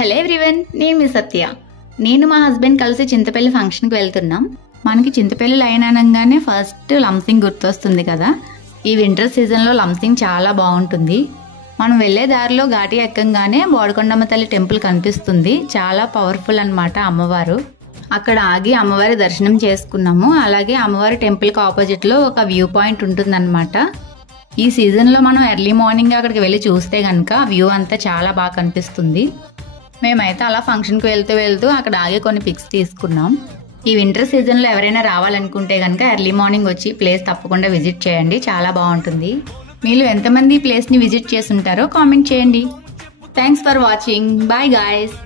Hello everyone, నేను మీ సత్య. నేను మా హస్బెండ్ కలిసి చింతపల్లి ఫంక్షన్కి వెళ్తున్నాం. మనకి చింతపల్లి లైన్ అనగానే ఫస్ట్ లంసింగ్ గుర్తొస్తుంది కదా. ఈ వింటర్ సీజన్లో లంసింగ్ చాలా బాగుంటుంది. మనం వెళ్ళే దారిలో ఘాటి ఎక్కంగానే బోడికొండమ్మ తల్లి టెంపుల్ కనిపిస్తుంది. చాలా పవర్ఫుల్ అన్నమాట అమ్మవారు. అక్కడ ఆగి అమ్మవారి దర్శనం చేసుకున్నాము. అలాగే అమ్మవారి టెంపుల్కి ఆపోజిట్లో ఒక వ్యూ పాయింట్ ఉంటుందన్నమాట. ఈ సీజన్లో మనం ఎర్లీ మార్నింగ్ అక్కడికి వెళ్ళి చూస్తే కనుక వ్యూ అంతా చాలా బాగా కనిపిస్తుంది. మేమైతే అలా ఫంక్షన్కి వెళ్తూ అక్కడ ఆగి కొన్ని పిక్స్ తీసుకున్నాం. ఈ వింటర్ సీజన్లో ఎవరైనా రావాలనుకుంటే కనుక ఎర్లీ మార్నింగ్ వచ్చి ప్లేస్ తప్పకుండా విజిట్ చేయండి, చాలా బాగుంటుంది. మీరు ఎంతమంది ఈ ప్లేస్ని విజిట్ చేసి ఉంటారో కామెంట్ చేయండి. Thanks for watching. Bye guys.